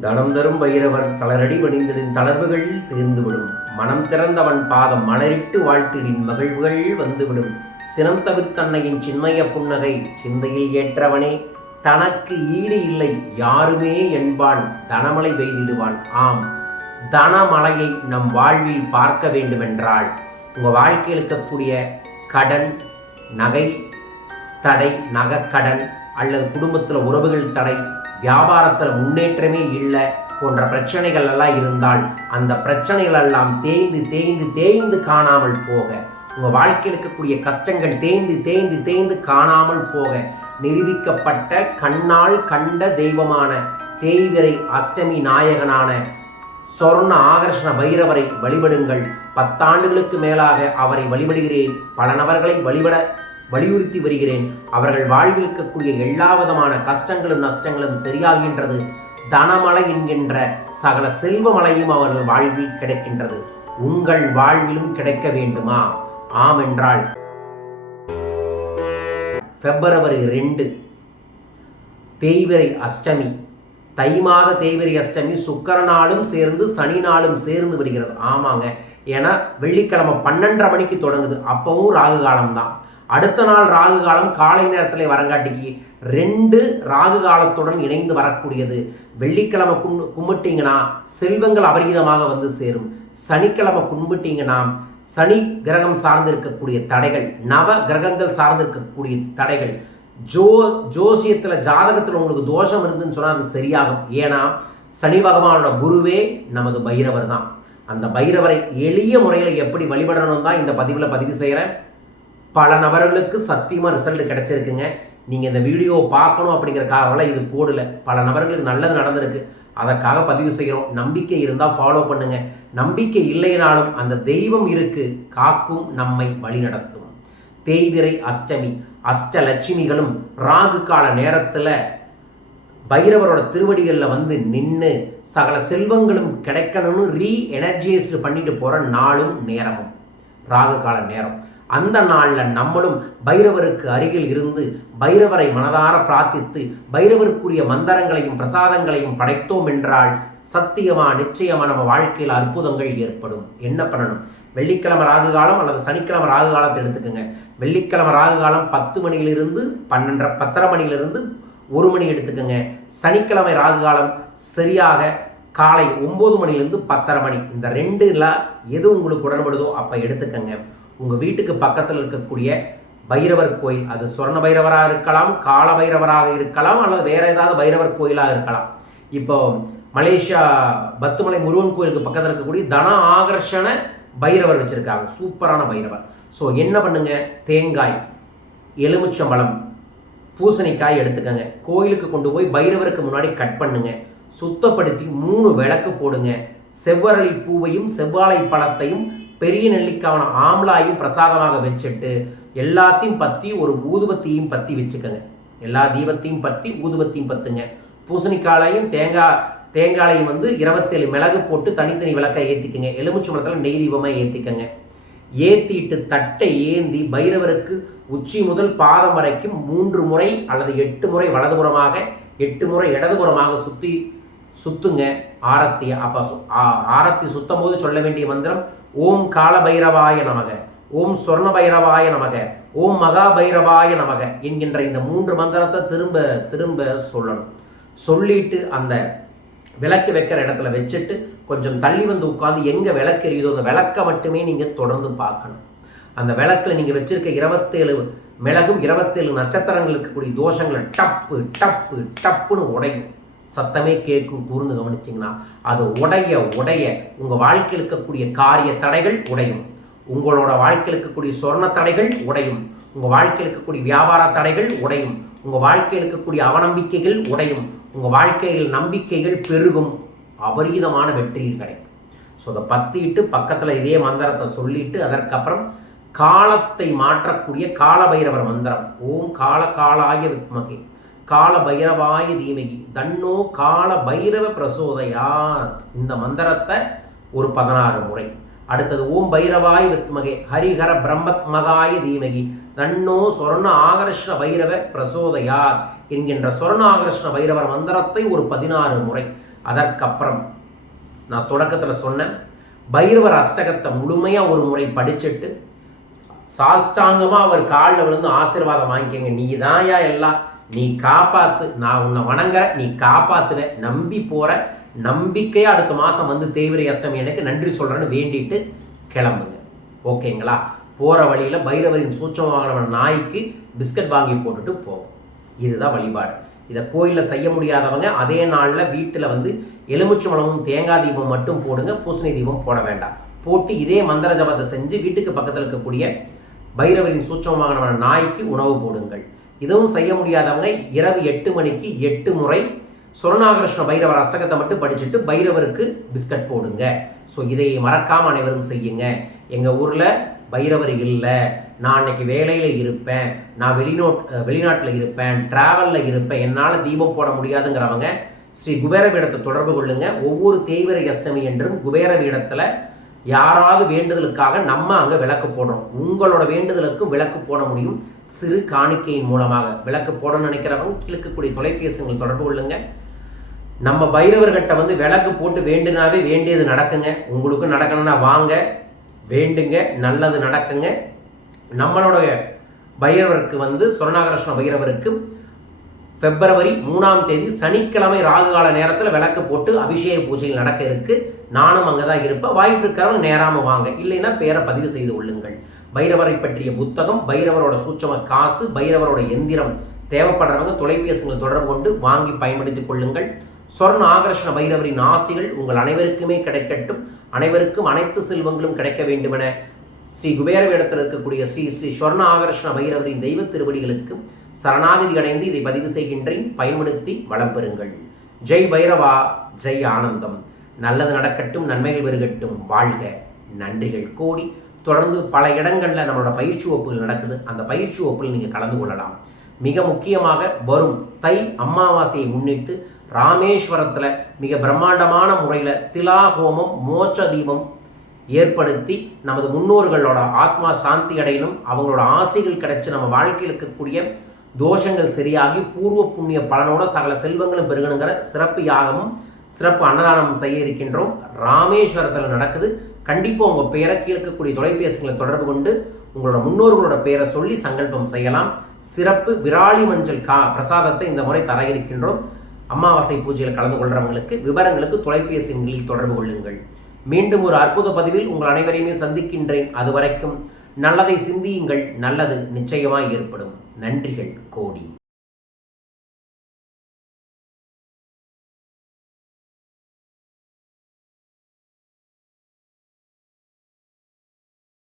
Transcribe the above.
தனம் தரும் பைரவர் தளரடி பணிந்திடின் தளர்வுகள் தீர்ந்துவிடும். மனம் திறந்தவன் பாதம் மலரிட்டு வாழ்த்திடின் மகிழ்வுகள் வந்துவிடும். சினம் தவிர்த்தன்னையின் சின்மய புன்னகை சிந்தையில் ஏற்றவனே தனக்கு ஈடு இல்லை யாருமே என்பான் தனமலை பெய்திடுவான். ஆம் தனமலையை நம் வாழ்வில் பார்க்க வேண்டுமென்றால் உங்கள் வாழ்க்கையில் இருக்கக்கூடிய கடன் நகை தடை நகைக்கடன் அல்லது குடும்பத்தில் உறவுகள் தடை வியாபாரத்தில் முன்னேற்றமே இல்லை போன்ற பிரச்சனைகள் எல்லாம் இருந்தால் அந்த பிரச்சனைகள் எல்லாம் தேய்ந்து தேய்ந்து தேய்ந்து காணாமல் போக உங்கள் வாழ்க்கையில் இருக்கக்கூடிய கஷ்டங்கள் தேய்ந்து தேய்ந்து தேய்ந்து காணாமல் போக நிரூபிக்கப்பட்ட கண்ணால் கண்ட தெய்வமான தேய்விரை அஷ்டமி நாயகனான சொர்ண ஆகர்ஷண பைரவரை வழிபடுங்கள். பத்தாண்டுகளுக்கு மேலாக அவரை வழிபடுகிறேன். பல நபர்களை வழிபட வலியுறுத்தி வருகிறேன். அவர்கள் வாழ்வில் இருக்கக்கூடிய எல்லா விதமான கஷ்டங்களும் நஷ்டங்களும் சரியாகின்றது. தனமலை என்கின்ற சகல செல்வமலையும் அவர்கள் வாழ்வில் கிடைக்கின்றது. உங்கள் வாழ்விலும் கிடைக்க வேண்டுமா? ஆம் என்றால் பிப்ரவரி ரெண்டு. தேய்வரை அஷ்டமி. தை மாத தேய்வரி அஷ்டமி சுக்கர நாளும் சேர்ந்து சனி நாளும் சேர்ந்து வருகிறது. ஆமாங்க. ஏன்னா வெள்ளிக்கிழமை பன்னெண்டரை மணிக்கு தொடங்குது. அப்பவும் ராகு காலம் தான் அடுத்த நாள் ராகு காலம் காலை நேரத்தில் வரங்காட்டிக்கு ரெண்டு ராகு காலத்துடன் இணைந்து வரக்கூடியது. வெள்ளிக்கிழமை கும் கும்பிட்டீங்கன்னா செல்வங்கள் அபரிதமாக வந்து சேரும். சனிக்கிழமை கும்பிட்டீங்கன்னா சனி கிரகம் சார்ந்து இருக்கக்கூடிய தடைகள் நவ கிரகங்கள் சார்ந்து இருக்கக்கூடிய தடைகள். ஜோ ஜோசியத்தில் ஜாதகத்தில் உங்களுக்கு தோஷம் இருந்துன்னு சொன்னால் அது சரியாகும். ஏன்னா சனி பகவானோட குருவே நமது பைரவர் தான். அந்த பைரவரை எளிய முறையில் எப்படி வழிபடணும் தான் இந்த பதிவில் பதிவு செய்கிறேன் பல நபர்களுக்கு சத்தியமாக ரிசல்ட் கிடச்சிருக்குங்க. நீங்கள் இந்த வீடியோவை பார்க்கணும் அப்படிங்கிறக்காகலாம் இது போடல. பல நபர்களுக்கு நல்லது நடந்திருக்கு. அதற்காக பதிவு செய்கிறோம். நம்பிக்கை இருந்தால் ஃபாலோ பண்ணுங்க. நம்பிக்கை இல்லைனாலும் அந்த தெய்வம் இருக்கு. காக்கும் நம்மை வழிநடத்தும். தேய்விரை அஷ்டமி. அஷ்டலட்சுமிகளும் ராகு கால நேரத்தில் பைரவரோட திருவடிகளில் வந்து நின்று சகல செல்வங்களும் கிடைக்கணும்னு ரீ எனர்ஜைஸ்டு பண்ணிட்டு போகிற நாளும் நேரமும். ராகு கால நேரம். அந்த நாளில் நம்மளும் பைரவருக்கு அருகில் இருந்து பைரவரை மனதார பிரார்த்தித்து பைரவருக்குரிய மந்திரங்களையும் பிரசாதங்களையும் படைத்தோம் என்றால் சத்தியமா நிச்சயமா நம்ம வாழ்க்கையில் அற்புதங்கள் ஏற்படும். என்ன பண்ணணும்? வெள்ளிக்கிழமை ராகு காலம் அல்லது சனிக்கிழமை ராகு காலத்தை எடுத்துக்கோங்க. வெள்ளிக்கிழமை ராகு காலம் பத்து மணியிலிருந்து பன்னெண்டரை பத்தரை மணியிலிருந்து ஒரு மணி எடுத்துக்கோங்க. சனிக்கிழமை ராகு காலம் சரியாக காலை ஒம்பது மணிலேருந்து பத்தரை மணி. இந்த ரெண்டுல எது உங்களுக்கு உடன்படுதோ அப்போ எடுத்துக்கோங்க. உங்கள் வீட்டுக்கு பக்கத்தில் இருக்கக்கூடிய பைரவர் கோயில் அது சொர்ண பைரவராக இருக்கலாம் கால பைரவராக இருக்கலாம் அல்லது வேற ஏதாவது பைரவர் கோயிலாக இருக்கலாம். இப்போ மலேசியா பத்துமலை முருகன் கோயிலுக்கு பக்கத்தில் இருக்கக்கூடிய தன ஆகர்ஷண பைரவர் வச்சுருக்காங்க. சூப்பரான பைரவர். ஸோ என்ன பண்ணுங்க? தேங்காய் எலுமிச்சம்பழம் பூசணிக்காய் எடுத்துக்கங்க. கோயிலுக்கு கொண்டு போய் பைரவருக்கு முன்னாடி கட் பண்ணுங்க. சுத்தப்படுத்தி மூணு விளக்கு போடுங்க. செவ்வரளி பூவையும் செவ்வாழை பழத்தையும் பெரிய நெல்லிக்காவன ஆம்லாயும் பிரசாதமாக வச்சுட்டு எல்லாத்தையும் பற்றி ஒரு ஊதுபத்தியும் பற்றி வச்சுக்கோங்க. எல்லா தீபத்தையும் பற்றி ஊதுபத்தியும் பத்துங்க. பூசணிக்காலையும் தேங்காய் தேங்காயையும் வந்து இருபத்தேழு மிளகு போட்டு தனித்தனி விளக்கை ஏற்றிக்கங்க எலுமிச்சம்பழத்தில் நெய் தீபமாக ஏற்றிக்கங்க ஏற்றிட்டு தட்டை ஏந்தி பைரவருக்கு உச்சி முதல் பாதம் வரைக்கும் மூன்று முறை அல்லது எட்டு முறை வலதுபுறமாக எட்டு முறை இடதுபுறமாக சுற்றி சுற்றுங்க ஆரத்தி அப்போ ஆரத்தி சுத்தம் போது சொல்ல வேண்டிய மந்திரம் ஓம் கால பைரவாய நமக ஓம் சொர்ண பைரவாய நமக ஓம் மகா பைரவாய நமக என்கின்ற இந்த மூன்று மந்திரத்தை திரும்ப திரும்ப சொல்லணும். சொல்லிட்டு அந்த விளக்கு வைக்கிற இடத்துல வச்சுட்டு கொஞ்சம் தள்ளி வந்து உட்காந்து எங்கே விளக்கு எரியுதோ அந்த விளக்கை மட்டுமே நீங்கள் தொடர்ந்து பார்க்கணும். அந்த விளக்கில் நீங்கள் வச்சுருக்க இருபத்தேழு மிளகும் இருபத்தேழு நட்சத்திரங்கள் இருக்கக்கூடிய தோஷங்களை டப்பு டப்பு டப்புன்னு உடையும். சத்தமே கேட்கும் கூர்ந்து கவனிச்சிங்கன்னா அது உடைய உடைய உங்கள் வாழ்க்கையில் இருக்கக்கூடிய காரிய தடைகள் உடையும். உங்களோட வாழ்க்கையில் இருக்கக்கூடிய சொர்ண தடைகள் உடையும். உங்கள் வாழ்க்கையில் இருக்கக்கூடிய வியாபார தடைகள் உடையும். உங்கள் வாழ்க்கையில் இருக்கக்கூடிய அவநம்பிக்கைகள் உடையும். உங்கள் வாழ்க்கையில் நம்பிக்கைகள் பெருகும். அபரீதமான வெற்றியில் கிடைக்கும். ஸோ அதை பத்திட்டு பக்கத்தில் இதே மந்திரத்தை சொல்லிட்டு அதற்கப்புறம் காலத்தை மாற்றக்கூடிய காலபைரவர் மந்திரம். ஓம் கால காலாய வித்மகே. கால பைரவாய தீமகி தன்னோ கால பைரவ பிரசோதயாத். இந்த மந்திரத்தை ஒரு பதினாறு முறை. அடுத்தது ஓம் பைரவாய் வித்மகே ஹரிஹர பிரம்மத்மகாய தீமகி தன்னோ சொர்ண ஆகர்ஷ்ண பைரவ பிரசோதயார் என்கின்ற சொர்ண ஆகர்ஷ்ண பைரவர் மந்திரத்தை ஒரு பதினாறு முறை. அதற்கப்புறம் நான் தொடக்கத்தில் சொன்னேன் பைரவர் அஷ்டகத்தை முழுமையாக ஒரு முறை படிச்சுட்டு சாஷ்டாங்கமாக அவர் காலில் விழுந்து ஆசீர்வாதம் வாங்கிக்கங்க. நீ தான் எல்லாம் நீ காப்பாத்து நான் உன்னை வணங்குற நீ காப்பாற்றுவ நம்பி போற நம்பிக்கையா அடுத்த மாதம் வந்து தேவிரை அஷ்டமி எனக்கு நன்றி சொல்கிறேன்னு வேண்டிட்டு கிளம்புங்க. ஓகேங்களா? போகிற வழியில் பைரவரின் சூச்சம் வாங்கின நாய்க்கு பிஸ்கட் வாங்கி போட்டுட்டு போகும் இதுதான் வழிபாடு. இதை கோயிலில் செய்ய முடியாதவங்க அதே நாளில் வீட்டில் வந்து எலுமிச்சம்பழமும் தேங்காய் தீபம் மட்டும் போடுங்க பூசணி தீபம் போட வேண்டாம். போட்டு இதே மந்திர ஜபத்தை செஞ்சு வீட்டுக்கு பக்கத்தில் இருக்கக்கூடிய பைரவரின் சூச்சமாகனவன நாய்க்கு உணவு போடுங்கள். இதுவும் செய்ய முடியாதவங்க இரவு எட்டு மணிக்கு எட்டு முறை சுரணாகிருஷ்ண பைரவர் அஷ்டகத்தை மட்டும் படிச்சுட்டு பைரவருக்கு பிஸ்கட் போடுங்க. ஸோ இதை மறக்காமல் அனைவரும் செய்யுங்க. எங்கள் ஊரில் பைரவர் இல்லை. நான் அன்னைக்கு வேலையில் இருப்பேன். நான் வெளிநோட் வெளிநாட்டில் இருப்பேன். ட்ராவலில் இருப்பேன். என்னால் தீபம் போட முடியாதுங்கிறவங்க ஸ்ரீ குபேர பீடத்தை தொடர்பு கொள்ளுங்க. ஒவ்வொரு தேய்வர அஷ்டமி என்றும் குபேர பீடத்தில் யாராவது வேண்டுதலுக்காக நம்ம அங்கே விளக்கு போடுறோம். உங்களோட வேண்டுதலுக்கும் விளக்கு போட முடியும். சிறு காணிக்கையின் மூலமாக விளக்கு போடணும்னு நினைக்கிறவங்க கிழக்கக்கூடிய தொலைபேசிகள் தொடர்பு கொள்ளுங்க. நம்ம பைரவர்கிட்ட வந்து விளக்கு போட்டு வேண்டுனாவே வேண்டியது நடக்குங்க. உங்களுக்கும் நடக்கணும்னா வாங்க. வேண்டுங்க நல்லது நடக்குங்க. நம்மளோட பைரவருக்கு வந்து சொர்ணாகரஷ்ண பைரவருக்கு பிப்ரவரி மூணாம் தேதி சனிக்கிழமை ராகுகால நேரத்தில் விளக்கு போட்டு அபிஷேக பூஜைகள் நடக்க இருக்கு. நானும் அங்கே தான் இருப்பேன். வாய்ப்பு இருக்கிறவங்க நேராமல் வாங்க. இல்லைன்னா பேரை பதிவு செய்து கொள்ளுங்கள். பைரவரை பற்றிய புத்தகம் பைரவரோட சூட்சம காசு பைரவரோட எந்திரம் தேவைப்படுறவங்க தொலைபேசிகள் தொடர்பு கொண்டு வாங்கி பயன்படுத்திக் கொள்ளுங்கள். சொர்ண ஆகர்ஷண பைரவரின் ஆசிகள் உங்கள் அனைவருக்குமே கிடைக்கட்டும். அனைவருக்கும் அனைத்து செல்வங்களும் கிடைக்க வேண்டுமென ஸ்ரீ குபேர வேடத்தில் இருக்கக்கூடிய ஸ்ரீ ஸ்ரீ சொர்ண ஆகர்ஷண பைரவரின் தெய்வ திருவடிகளுக்கு சரணாகதி அடைந்து இதை பதிவு செய்கின்றேன். பயன்படுத்தி வளம் பெறுங்கள். ஜெய் பைரவா ஜெய் ஆனந்தம். நல்லது நடக்கட்டும் நன்மைகள் பெருகட்டும். வாழ்க. நன்றிகள். கோடி. தொடர்ந்து பல இடங்களில் நம்மளோட பயிற்சி வகுப்புகள் நடக்குது. அந்த பயிற்சி வகுப்பில் நீங்கள் கலந்து கொள்ளலாம். மிக முக்கியமாக வரும் தை அமாவாசையை முன்னிட்டு ராமேஸ்வரத்தில் மிக பிரம்மாண்டமான முறையில் திலா ஹோமம் மோட்ச தீபம் ஏற்படுத்தி நமது முன்னோர்களோட ஆத்மா சாந்தி அடையணும். அவங்களோட ஆசைகள் கிடைச்சி நம்ம வாழ்க்கையில் இருக்கக்கூடிய தோஷங்கள் சரியாகி பூர்வ புண்ணிய பலனோட சகல செல்வங்களும் பெருகணுங்கிற சிறப்பு யாகமும் சிறப்பு அன்னதானம் செய்ய இருக்கின்றோம். ராமேஸ்வரத்தில் நடக்குது. கண்டிப்பாக உங்கள் பெயரை கீழ்க்கக்கூடிய தொலைபேசிகளை தொடர்பு கொண்டு உங்களோட முன்னோர்களோட பெயரை சொல்லி சங்கல்பம் செய்யலாம். சிறப்பு விராலி மஞ்சள் கா பிரசாதத்தை இந்த முறை தர இருக்கின்றோம். அமாவாசை பூஜையில் கலந்து கொள்கிறவங்களுக்கு விவரங்களுக்கு தொலைபேசிகளில் தொடர்பு கொள்ளுங்கள். மீண்டும் ஒரு அற்புத பதிவில் உங்கள் அனைவரையுமே சந்திக்கின்றேன். அதுவரைக்கும் நல்லதை சிந்தியுங்கள் நல்லது நிச்சயமாய் ஏற்படும். நன்றிகள் கோடி.